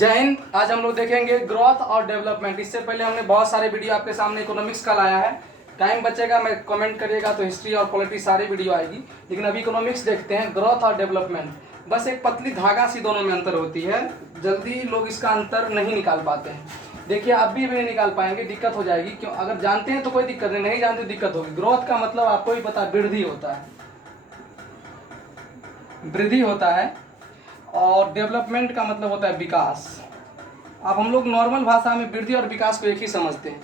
जय हिंद। आज हम लोग देखेंगे ग्रोथ और डेवलपमेंट। इससे पहले हमने बहुत सारे वीडियो आपके सामने इकोनॉमिक्स का लाया है। टाइम बचेगा मैं कमेंट करिएगा तो हिस्ट्री और पॉलिटी सारी वीडियो आएगी, लेकिन अभी इकोनॉमिक्स देखते हैं, ग्रोथ और डेवलपमेंट। बस एक पतली धागा सी दोनों में अंतर होती है, जल्दी लोग इसका अंतर नहीं निकाल पाते हैं। देखिए अब भी नहीं निकाल पाएंगे, दिक्कत हो जाएगी। क्यों? अगर जानते हैं तो कोई दिक्कत नहीं, नहीं जानते दिक्कत होगी। ग्रोथ का मतलब आपको ही पता, वृद्धि होता है, वृद्धि होता है। और डेवलपमेंट का मतलब होता है विकास। अब हम लोग नॉर्मल भाषा में वृद्धि और विकास को एक ही समझते हैं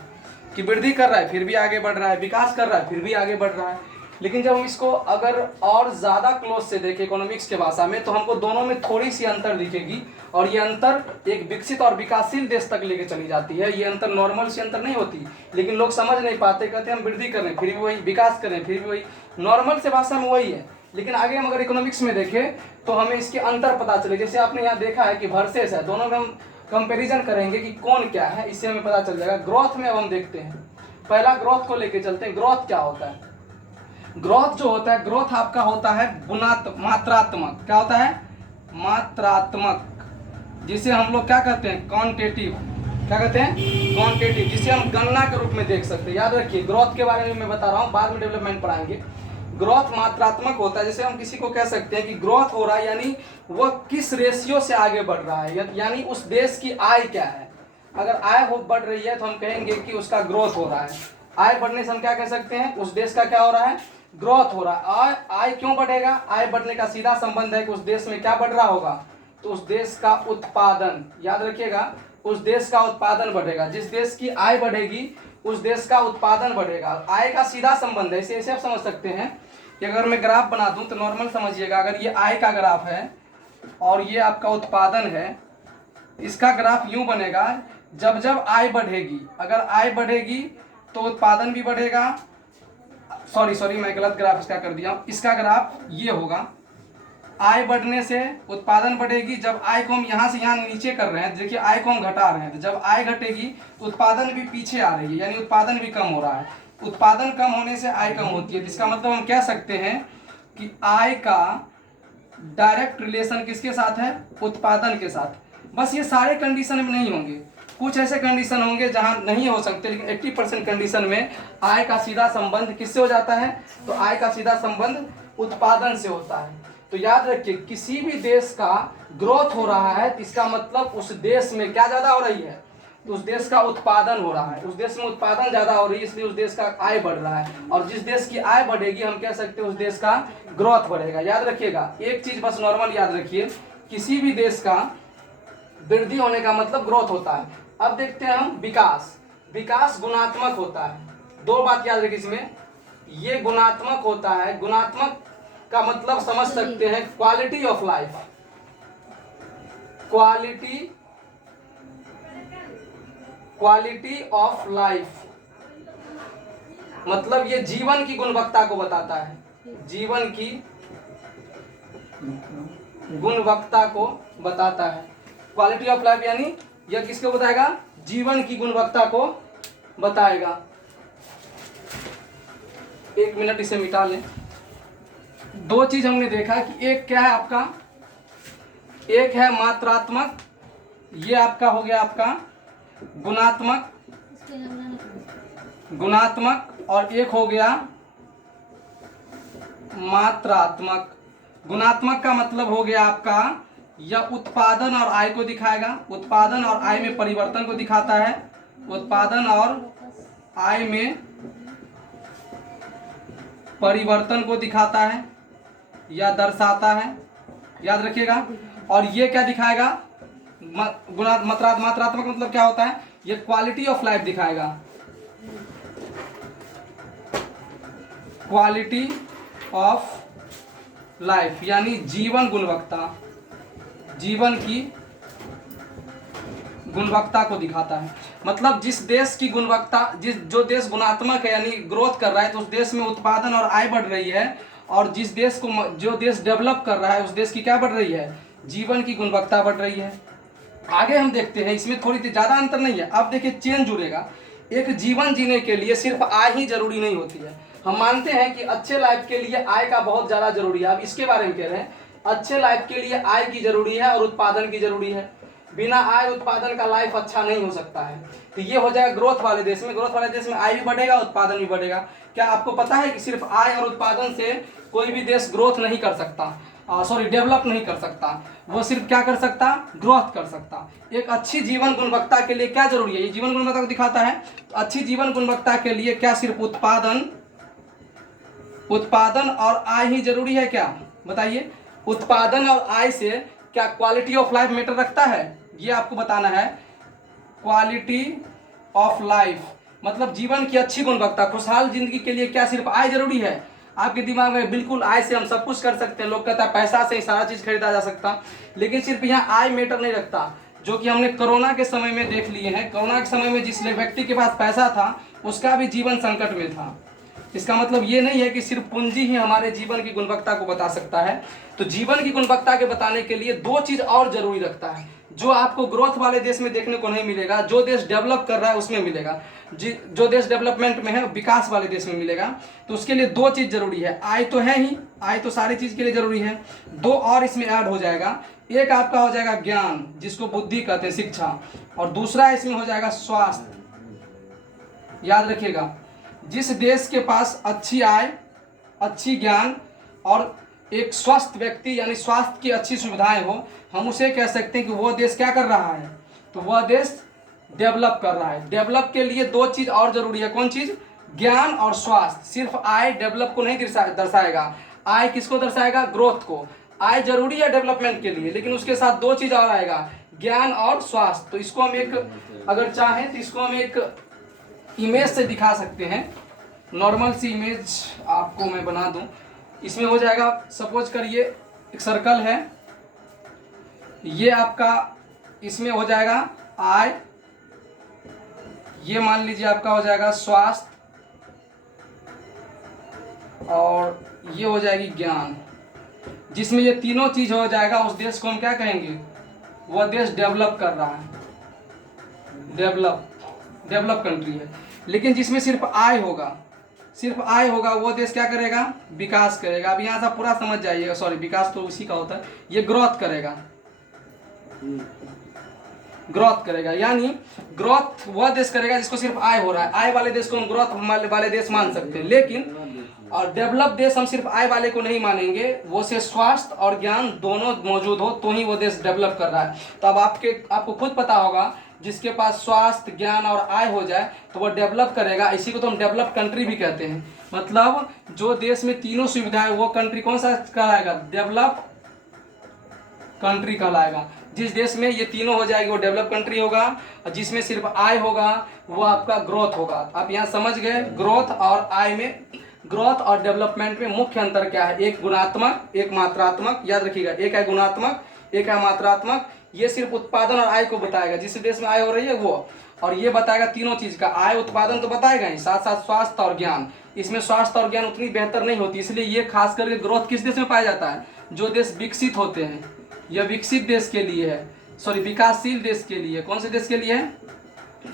कि वृद्धि कर रहा है फिर भी आगे बढ़ रहा है, विकास कर रहा है फिर भी आगे बढ़ रहा है। लेकिन जब हम इसको अगर और ज़्यादा क्लोज से देखें इकोनॉमिक्स के भाषा में, तो हमको दोनों में थोड़ी सी अंतर दिखेगी। और ये अंतर एक विकसित और विकासशील देश तक लेके चली जाती है। ये अंतर नॉर्मल से अंतर नहीं होती, लेकिन लोग समझ नहीं पाते, कहते हैं हम वृद्धि कर रहे हैं फिर भी वही, विकास कर रहे हैं फिर भी वही। नॉर्मल से भाषा में वही है, लेकिन आगे हम अगर इकोनॉमिक्स में देखें तो हमें इसके अंतर पता चले। जैसे आपने यहाँ देखा है कि वर्सेस है, दोनों में हम कंपैरिजन करेंगे कि कौन क्या है, इससे हमें पता चल जाएगा। ग्रोथ में अब हम देखते हैं, पहला ग्रोथ को लेके चलते हैं। ग्रोथ क्या होता है? ग्रोथ जो होता है, ग्रोथ आपका होता है मात्रात्मक। क्या होता है? मात्रात्मक, जिसे हम लोग क्या कहते हैं? क्वांटिटेटिव। क्या कहते हैं? क्वांटिटेटिव, जिसे हम गणना के रूप में देख सकते हैं। याद रखिए, ग्रोथ के बारे में मैं बता रहा हूँ, बाद में डेवलपमेंट पढ़ाएंगे। ग्रोथ मात्रात्मक होता है, जैसे हम किसी को कह सकते हैं कि ग्रोथ हो रहा है, यानी वह किस रेशियो से आगे बढ़ रहा है, यानी उस देश की आय क्या है। अगर आय बढ़ रही है तो हम कहेंगे कि उसका ग्रोथ हो रहा है। आय बढ़ने से हम क्या कह सकते हैं? उस देश का क्या हो रहा है? ग्रोथ हो रहा है। आय क्यों बढ़ेगा? आय बढ़ने का सीधा संबंध है कि उस देश में क्या बढ़ रहा होगा, तो उस देश का उत्पादन। याद रखिएगा, उस देश का उत्पादन बढ़ेगा। जिस देश की आय बढ़ेगी उस देश का उत्पादन बढ़ेगा। आय का सीधा संबंध है। इसे ऐसे आप समझ सकते हैं कि अगर मैं ग्राफ बना दूं तो नॉर्मल समझिएगा, अगर ये आय का ग्राफ है और ये आपका उत्पादन है, इसका ग्राफ यूं बनेगा, जब जब आय बढ़ेगी, अगर आय बढ़ेगी तो उत्पादन भी बढ़ेगा। सॉरी मैं गलत ग्राफ इसका कर दिया। इसका ग्राफ ये होगा, आय बढ़ने से उत्पादन बढ़ेगी। जब आय को हम यहाँ से यहाँ नीचे कर रहे हैं, देखिए आय को हम घटा रहे हैं, तो जब आय घटेगी तो उत्पादन भी पीछे आ रही है, यानी उत्पादन भी कम हो रहा है। उत्पादन कम होने से आय कम होती है। इसका मतलब हम कह सकते हैं कि आय का डायरेक्ट रिलेशन किसके साथ है? उत्पादन के साथ। बस ये सारे कंडीशन में नहीं होंगे, कुछ ऐसे कंडीशन होंगे जहां नहीं हो सकते, लेकिन 80% कंडीशन में आय का सीधा संबंध किससे हो जाता है? तो आय का सीधा संबंध उत्पादन से होता है। तो याद रखिए, किसी भी देश का ग्रोथ हो रहा है तो इसका मतलब उस देश में क्या ज्यादा हो रही है? तो उस देश का उत्पादन हो रहा है। उस देश में उत्पादन ज्यादा हो रही है, इसलिए उस देश का आय बढ़ रहा है। और जिस देश की आय बढ़ेगी हम कह सकते हैं उस देश का ग्रोथ बढ़ेगा। याद रखिएगा, एक चीज बस नॉर्मल याद रखिए, किसी भी देश का वृद्धि होने का मतलब ग्रोथ होता है। अब देखते हैं हम विकास। विकास गुणात्मक होता है। दो बात याद रखिए इसमें, ये गुणात्मक होता है। गुणात्मक का मतलब समझ सकते हैं quality of life. Quality of life मतलब ये जीवन की गुणवत्ता को बताता है। जीवन की गुणवत्ता को बताता है। क्वालिटी ऑफ लाइफ यानी यह किसको बताएगा? जीवन की गुणवत्ता को बताएगा। एक मिनट इसे मिटा लें। दो चीज हमने देखा कि एक क्या है आपका, एक है मात्रात्मक, ये आपका हो गया आपका गुणात्मक, और एक हो गया मात्रात्मक। गुणात्मक का मतलब हो गया आपका, यह उत्पादन और आय को दिखाएगा। उत्पादन और आय में परिवर्तन को दिखाता है। उत्पादन और आय में परिवर्तन को दिखाता है या दर्शाता है। याद रखिएगा। और ये क्या दिखाएगा? मात्रात्मक मतलब क्या होता है? ये क्वालिटी ऑफ लाइफ दिखाएगा। क्वालिटी ऑफ लाइफ यानी जीवन गुणवत्ता, जीवन की गुणवत्ता को दिखाता है। मतलब जिस देश की गुणवत्ता, जो देश गुणात्मक है यानी ग्रोथ कर रहा है, तो उस देश में उत्पादन और आय बढ़ रही है। और जिस देश को, जो देश डेवलप कर रहा है, उस देश की क्या बढ़ रही है? जीवन की गुणवत्ता बढ़ रही है। आगे हम देखते हैं, इसमें थोड़ी ज्यादा अंतर नहीं है। अब देखिए चेंज जुड़ेगा। एक जीवन जीने के लिए सिर्फ आय ही जरूरी नहीं होती है। हम मानते हैं कि अच्छे लाइफ के लिए आय का बहुत ज्यादा जरूरी है। अब इसके बारे में कह रहे हैं, अच्छे लाइफ के लिए आय की जरूरी है और उत्पादन की जरूरी है। बिना आय उत्पादन का लाइफ अच्छा नहीं हो सकता है। तो ये हो जाएगा ग्रोथ वाले देश में। ग्रोथ वाले देश में आय भी बढ़ेगा, उत्पादन भी बढ़ेगा। क्या आपको पता है कि सिर्फ आय और उत्पादन से कोई भी देश ग्रोथ नहीं कर सकता, डेवलप नहीं कर सकता, वो सिर्फ क्या कर सकता, ग्रोथ कर सकता। एक अच्छी जीवन गुणवत्ता के लिए क्या जरूरी है, ये जीवन गुणवत्ता को दिखाता है। अच्छी जीवन गुणवत्ता के लिए क्या सिर्फ उत्पादन और आय ही जरूरी है क्या, बताइए। उत्पादन और आय से क्या क्वालिटी ऑफ लाइफ मैटर रखता है, ये आपको बताना है। क्वालिटी ऑफ लाइफ मतलब जीवन की अच्छी गुणवत्ता, खुशहाल जिंदगी के लिए क्या सिर्फ आय जरूरी है। आपके दिमाग में बिल्कुल आय से हम सब कुछ कर सकते हैं। लोग कहता है पैसा से ही सारा चीज खरीदा जा सकता, लेकिन सिर्फ यहाँ आय मैटर नहीं रखता, जो कि हमने कोरोना के समय में देख लिए हैं। कोरोना के समय में जिस व्यक्ति के पास पैसा था उसका भी जीवन संकट में था। इसका मतलब ये नहीं है कि सिर्फ पूंजी ही हमारे जीवन की गुणवत्ता को बता सकता है। तो जीवन की गुणवत्ता के बताने के लिए दो चीज और जरूरी रखता है, जो आपको ग्रोथ वाले देश में देखने को नहीं मिलेगा, जो देश डेवलप कर रहा है उसमें मिलेगा, जो देश डेवलपमेंट में है विकास वाले देश में मिलेगा। तो उसके लिए दो चीज जरूरी है। आय तो है ही, आय तो सारी चीज के लिए जरूरी है, दो और इसमें ऐड हो जाएगा। एक आपका हो जाएगा ज्ञान, जिसको बुद्धि कहते हैं, शिक्षा, और दूसरा इसमें हो जाएगा स्वास्थ्य। याद रखिएगा, जिस देश के पास अच्छी आय, अच्छी ज्ञान और एक स्वस्थ व्यक्ति यानी स्वास्थ्य की अच्छी सुविधाएं हो, हम उसे कह सकते हैं कि वह देश क्या कर रहा है, तो वह देश डेवलप कर रहा है। डेवलप के लिए दो चीज और जरूरी है, कौन चीज, ज्ञान और स्वास्थ्य। सिर्फ आय डेवलप को नहीं दर्शाएगा, आय किसको दर्शाएगा, ग्रोथ को। आय जरूरी है डेवलपमेंट के लिए, लेकिन उसके साथ दो चीज और आएगा, ज्ञान और स्वास्थ्य। तो इसको हम एक, अगर चाहें तो इसको हम एक इमेज से दिखा सकते हैं। नॉर्मल सी इमेज आपको मैं बना दूं। इसमें हो जाएगा, सपोज करिए एक सर्कल है, ये आपका, इसमें हो जाएगा आय, ये मान लीजिए आपका हो जाएगा स्वास्थ्य, और ये हो जाएगी ज्ञान। जिसमें ये तीनों चीज हो जाएगा, उस देश को हम क्या कहेंगे, वह देश डेवलप कर रहा है, डेवलप कंट्री है। लेकिन जिसमें सिर्फ आय होगा, सिर्फ आय होगा, वो देश क्या करेगा, विकास करेगा। अब यहाँ से पूरा समझ जाइएगा, सॉरी विकास तो उसी का होता है, ये ग्रोथ करेगा, ग्रोथ करेगा। यानी ग्रोथ वह देश करेगा जिसको सिर्फ आय हो रहा है। आय वाले देश को हम ग्रोथ वाले देश मान सकते हैं, लेकिन और डेवलप देश हम सिर्फ आय वाले को नहीं मानेंगे, वो से स्वास्थ्य और ज्ञान दोनों मौजूद हो तो ही वो देश डेवलप कर रहा है। तो अब आपको खुद पता होगा, जिसके पास स्वास्थ्य, ज्ञान और आय हो जाए तो वो डेवलप करेगा। इसी को तो हम डेवलप कंट्री भी कहते हैं। मतलब जो देश में तीनों सुविधाएं, वो कंट्री कौन सा कहलाएगा, डेवलप कंट्री कहलाएगा। जिस देश में ये तीनों हो जाएगी वो डेवलप कंट्री होगा, और जिसमें सिर्फ आय होगा वो आपका ग्रोथ होगा। आप यहाँ समझ गए, ग्रोथ और आय में, ग्रोथ और डेवलपमेंट में मुख्य अंतर क्या है, एक गुणात्मक, एक मात्रात्मक। याद रखिएगा, एक है गुणात्मक, एक है मात्रात्मक। ये सिर्फ उत्पादन और आय को बताएगा, जिस देश में आय हो रही है वो, और ये बताएगा तीनों चीज का, आय उत्पादन तो बताएगा ही, साथ साथ स्वास्थ्य और ज्ञान। इसमें स्वास्थ्य और ज्ञान उतनी बेहतर नहीं होती, इसलिए ये खास करके ग्रोथ किस देश में पाया जाता है, जो देश विकसित होते हैं। यह विकसित देश के लिए है, सॉरी विकासशील देश के लिए। कौन से देश के लिए है,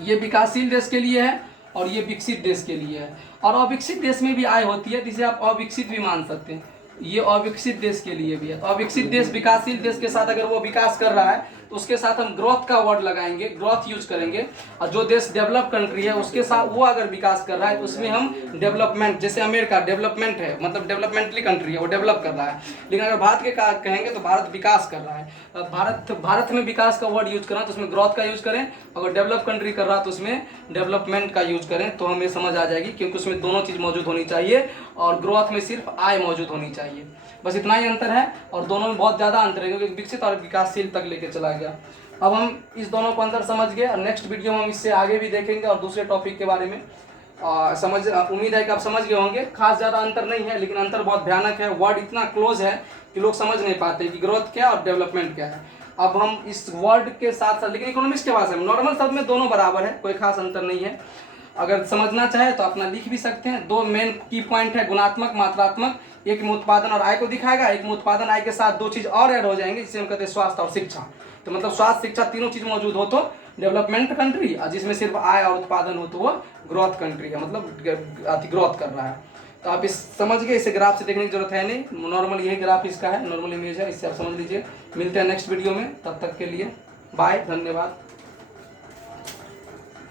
ये विकासशील देश के लिए है, और ये विकसित देश के लिए है। और अविकसित देश में भी आय होती है, जिसे आप अविकसित भी मान सकते हैं। ये अविकसित देश के लिए भी है। तो अविकसित देश विकासशील देश के साथ अगर वो विकास कर रहा है तो उसके साथ हम ग्रोथ का वर्ड लगाएंगे, ग्रोथ यूज करेंगे। और जो देश डेवलप कंट्री है उसके साथ वो अगर विकास कर रहा है तो उसमें हम डेवलपमेंट, जैसे अमेरिका डेवलपमेंट है, मतलब डेवलपमेंटली कंट्री है, वो डेवलप कर रहा है। लेकिन अगर भारत के कहेंगे तो भारत विकास कर रहा है। भारत में विकास का वर्ड यूज करना तो उसमें ग्रोथ का यूज करें, अगर डेवलप कंट्री कर रहा है तो उसमें डेवलपमेंट का यूज करें, तो हमें समझ आ जाएगी। क्योंकि उसमें दोनों चीज मौजूद होनी चाहिए, और ग्रोथ में सिर्फ आय मौजूद होनी चाहिए। बस इतना ही अंतर है, और दोनों में बहुत ज्यादा अंतर है, क्योंकि विकसित और विकासशील तक लेके चला गया। अब हम इस दोनों को अंतर समझ गए, और नेक्स्ट वीडियो में हम इससे आगे भी देखेंगे और दूसरे टॉपिक के बारे में उम्मीद है कि आप समझ गए होंगे। खास ज्यादा अंतर नहीं है, लेकिन अंतर बहुत भयानक है। वर्ड इतना क्लोज है कि लोग समझ नहीं पाते कि ग्रोथ क्या और डेवलपमेंट क्या है। अब हम इस वर्ड के साथ साथ, लेकिन इकोनॉमिक्स के भाषा में नॉर्मल शब्द में दोनों बराबर है, कोई खास अंतर नहीं है। अगर समझना चाहे तो अपना लिख भी सकते हैं। दो मेन की पॉइंट है, गुणात्मक, मात्रात्मक। एक में उत्पादन और आय को दिखाएगा, एक में उत्पादन आय के साथ दो चीज और ऐड हो जाएंगे, जिसे हम कहते हैं स्वास्थ्य और शिक्षा। तो मतलब स्वास्थ्य, शिक्षा तीनों चीज मौजूद हो तो डेवलपमेंट कंट्री, और जिसमें सिर्फ आय और उत्पादन हो तो वो ग्रोथ कंट्री है, मतलब ग्रोथ कर रहा है। तो आप इस समझ गए, इसे ग्राफ से देखने की जरूरत है नहीं, नॉर्मल यही ग्राफ इसका है, नॉर्मल इमेज है, इससे आप समझ लीजिए। मिलते हैं नेक्स्ट वीडियो में, तब तक के लिए बाय, धन्यवाद।